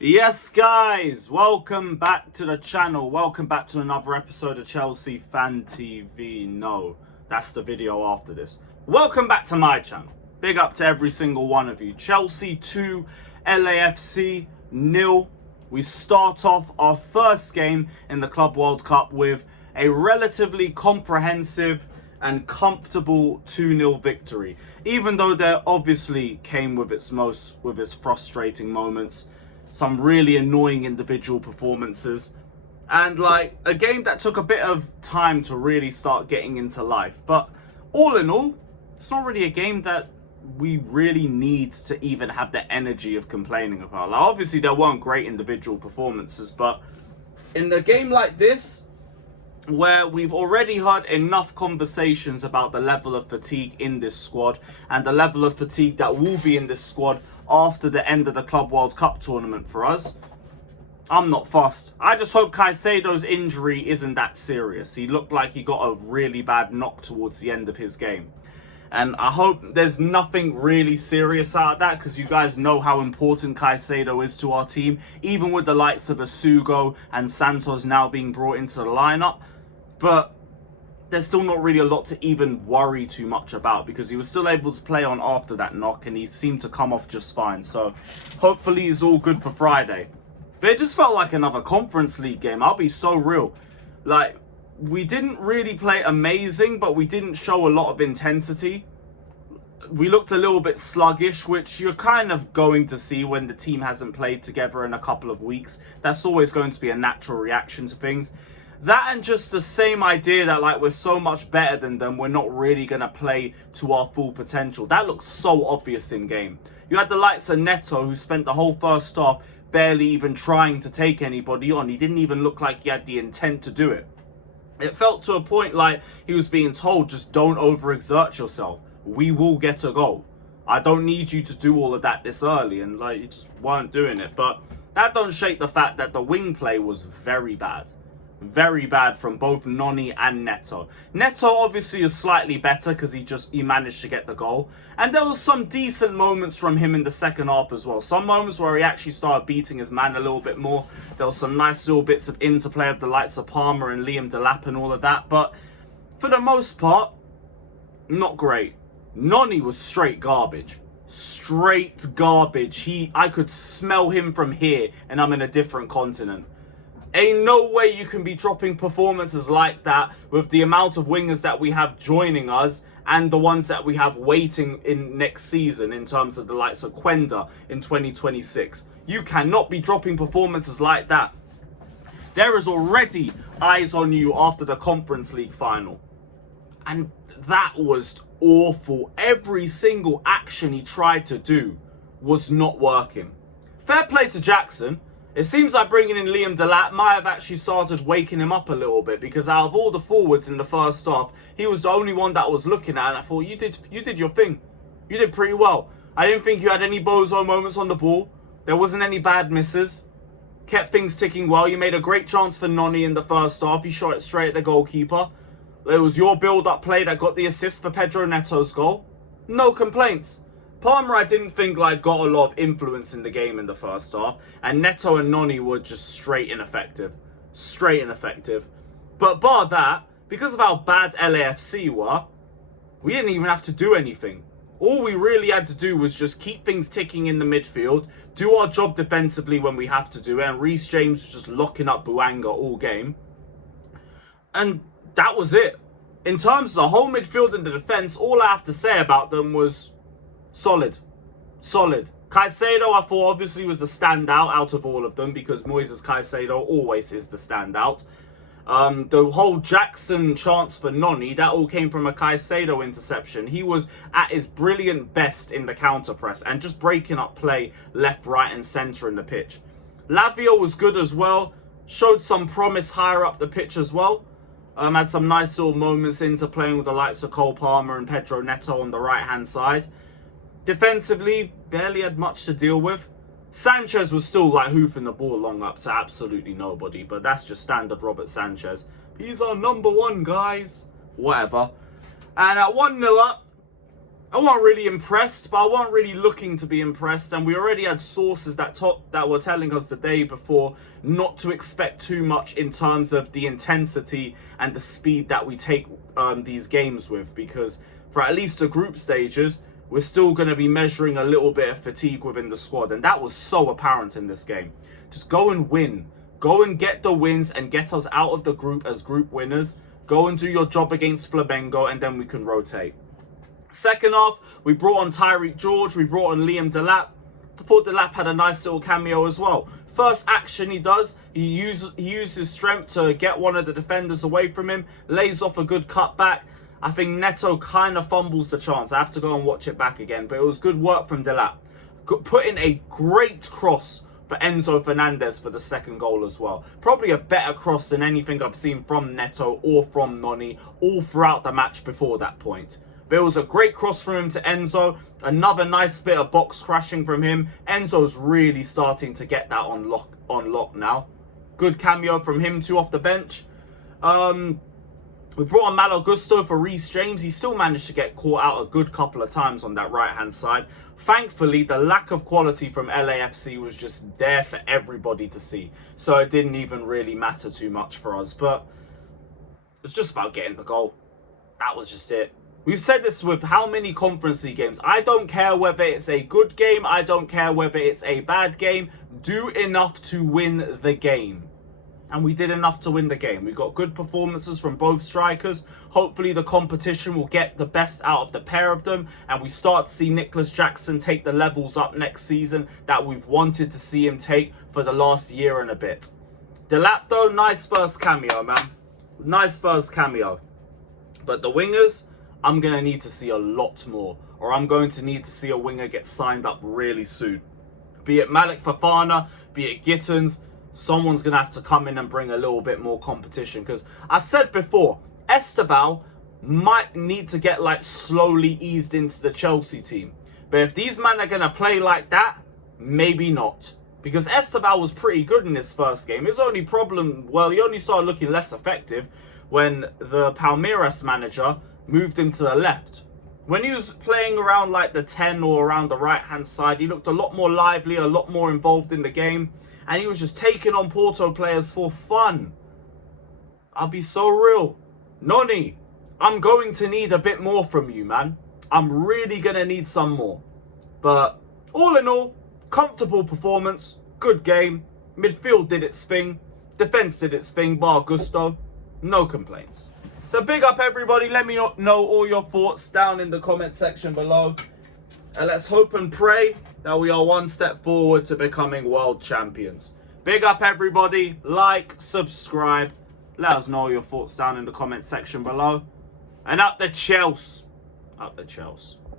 Yes, guys, welcome back to the channel. Welcome back to another episode of Chelsea Fan TV. No, that's the video after this. Welcome back to my channel. Big up to every single one of you. Chelsea 2, LAFC 0. We start off our first game in the Club World Cup with a relatively comprehensive and comfortable 2-0 victory. Even though there obviously came with its frustrating moments, some really annoying individual performances, and like a game that took a bit of time to really start getting into life. But all in all, it's not really a game that we really need to even have the energy of complaining about. Like, obviously there weren't great individual performances, but in a game like this, where we've already heard enough conversations about the level of fatigue in this squad and the level of fatigue that will be in this squad after the end of the Club World Cup tournament for us, I'm not fussed. I just hope Caicedo's injury isn't that serious. He looked like he got a really bad knock towards the end of his game. And I hope there's nothing really serious out of that, because you guys know how important Caicedo is to our team, even with the likes of Asugo and Santos now being brought into the lineup. But there's still not really a lot to even worry too much about, because he was still able to play on after that knock and he seemed to come off just fine. So hopefully he's all good for Friday. But it just felt like another Conference League game. I'll be so real. Like, we didn't really play amazing, but we didn't show a lot of intensity. We looked a little bit sluggish, which you're kind of going to see when the team hasn't played together in a couple of weeks. That's always going to be a natural reaction to things. That, and just the same idea that like we're so much better than them, we're not really going to play to our full potential. That looks so obvious in game. You had the likes of Neto, who spent the whole first half barely even trying to take anybody on. He didn't even look like he had the intent to do it. It felt to a point like he was being told, just don't overexert yourself. We will get a goal. I don't need you to do all of that this early. And like, you just weren't doing it. But that don't shake the fact that the wing play was very bad. Very bad from both Noni and Neto. Neto obviously is slightly better because he managed to get the goal. And there was some decent moments from him in the second half as well. Some moments where he actually started beating his man a little bit more. There was some nice little bits of interplay of the likes of Palmer and Liam Delap and all of that. But for the most part, not great. Noni was straight garbage. Straight garbage. I could smell him from here and I'm in a different continent. Ain't no way you can be dropping performances like that with the amount of wingers that we have joining us and the ones that we have waiting in next season in terms of the likes of Quenda in 2026. You cannot be dropping performances like that. There is already eyes on you after the Conference League final. And that was awful. Every single action he tried to do was not working. Fair play to Jackson. It seems like bringing in Liam Delap might have actually started waking him up a little bit, because out of all the forwards in the first half, he was the only one that I was looking at, and I thought, you did your thing. You did pretty well. I didn't think you had any bozo moments on the ball. There wasn't any bad misses. Kept things ticking well. You made a great chance for Noni in the first half. You shot it straight at the goalkeeper. It was your build-up play that got the assist for Pedro Neto's goal. No complaints. Palmer, I didn't think got a lot of influence in the game in the first half. And Neto and Noni were just straight ineffective. Straight ineffective. But bar that, because of how bad LAFC were, we didn't even have to do anything. All we really had to do was just keep things ticking in the midfield, do our job defensively when we have to do it, and Reece James was just locking up Buanga all game. And that was it. In terms of the whole midfield and the defence, all I have to say about them was solid. Solid. Caicedo, I thought, obviously was the standout out of all of them, because Moises Caicedo always is the standout. The whole Jackson chance for Noni, that all came from a Caicedo interception. He was at his brilliant best in the counter press and just breaking up play left, right and centre in the pitch. Lavia was good as well. Showed some promise higher up the pitch as well. Had some nice little moments into playing with the likes of Cole Palmer and Pedro Neto on the right-hand side. Defensively, barely had much to deal with. Sanchez was still hoofing the ball long up to absolutely nobody, but that's just standard Robert Sanchez. He's our number one, guys. Whatever. And at 1-0 up, I wasn't really impressed, but I wasn't really looking to be impressed. And we already had sources that were telling us the day before not to expect too much in terms of the intensity and the speed that we take these games with. Because for at least the group stages, we're still going to be measuring a little bit of fatigue within the squad. And that was so apparent in this game. Just go and win. Go and get the wins and get us out of the group as group winners. Go and do your job against Flamengo, and then we can rotate. Second half, we brought on Tyreek George, we brought on Liam Delap. I thought Delap had a nice little cameo as well. First action he does, he uses his strength to get one of the defenders away from him, lays off a good cutback. I think Neto kind of fumbles the chance. I have to go and watch it back again, but it was good work from Delap. Put in a great cross for Enzo Fernandez for the second goal as well. Probably a better cross than anything I've seen from Neto or from Noni all throughout the match before that point. But it was a great cross from him to Enzo. Another nice bit of box crashing from him. Enzo's really starting to get that on lock now. Good cameo from him too off the bench. We brought on Malo Gusto for Reece James. He still managed to get caught out a good couple of times on that right-hand side. Thankfully, the lack of quality from LAFC was just there for everybody to see. So it didn't even really matter too much for us. But it's just about getting the goal. That was just it. We've said this with how many Conference League games. I don't care whether it's a good game. I don't care whether it's a bad game. Do enough to win the game. And we did enough to win the game. We got good performances from both strikers. Hopefully the competition will get the best out of the pair of them. And we start to see Nicholas Jackson take the levels up next season that we've wanted to see him take for the last year and a bit. Delap though, nice first cameo, man. Nice first cameo. But the wingers, I'm going to need to see a lot more. Or I'm going to need to see a winger get signed up really soon. Be it Malik Fofana, be it Gittins, someone's going to have to come in and bring a little bit more competition. Because I said before, Esteval might need to get like slowly eased into the Chelsea team. But if these men are going to play like that, maybe not. Because Esteval was pretty good in his first game. His only problem, well, he only started looking less effective when the Palmeiras manager moved him to the left. When he was playing around like the 10 or around the right hand side, he looked a lot more lively, a lot more involved in the game, and he was just taking on Porto players for fun. I'll be so real. Noni, I'm going to need a bit more from you, man. I'm really going to need some more. But all in all, comfortable performance, good game. Midfield did its thing. Defence did its thing, bar Gusto. No complaints. So big up everybody. Let me know all your thoughts down in the comment section below. And let's hope and pray that we are one step forward to becoming world champions. Big up everybody. Like, subscribe. Let us know your thoughts down in the comment section below. And up the Chelsea. Up the Chelsea.